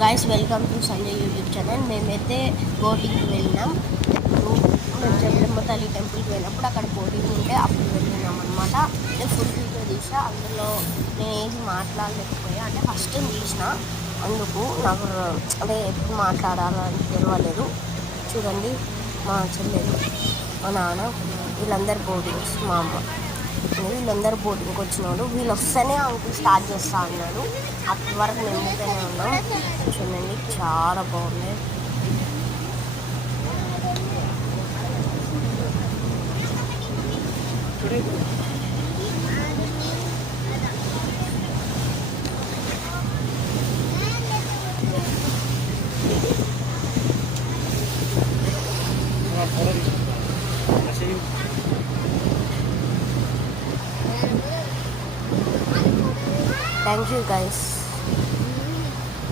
Guys welcome to Sanjay YouTube channel. మేమైతే బోటింగ్కి వెళ్ళినాం. మేము జగదమ్మ తల్లి టెంపుల్కి వెళ్ళినప్పుడు అక్కడ బోటింగ్ ఉంటే అప్పుడు వెళ్ళినాం అనమాట. నేను ఫుల్ వీడియో తీసా. అందులో నేను ఏది మాట్లాడలేకపోయా, అంటే ఫస్ట్ టైం తీసిన, అందుకు నాకు అదే ఎప్పుడు మాట్లాడాలని తెలియలేదు. చూడండి, మా చెల్లెలు, మా నాన్న, వీళ్ళందరూ బోటింగ్స్, మా అమ్మ, వీళ్ళందరూ బోటింగ్కి వచ్చినాడు. వీళ్ళు వస్తేనే అంకుల్ స్టార్ట్ చేస్తా అన్నాడు. అప్పటి వరకు మేము ఊరికనే ఉన్నాం. చూడండి, చాలా బాగున్నాయి. Thank you guys.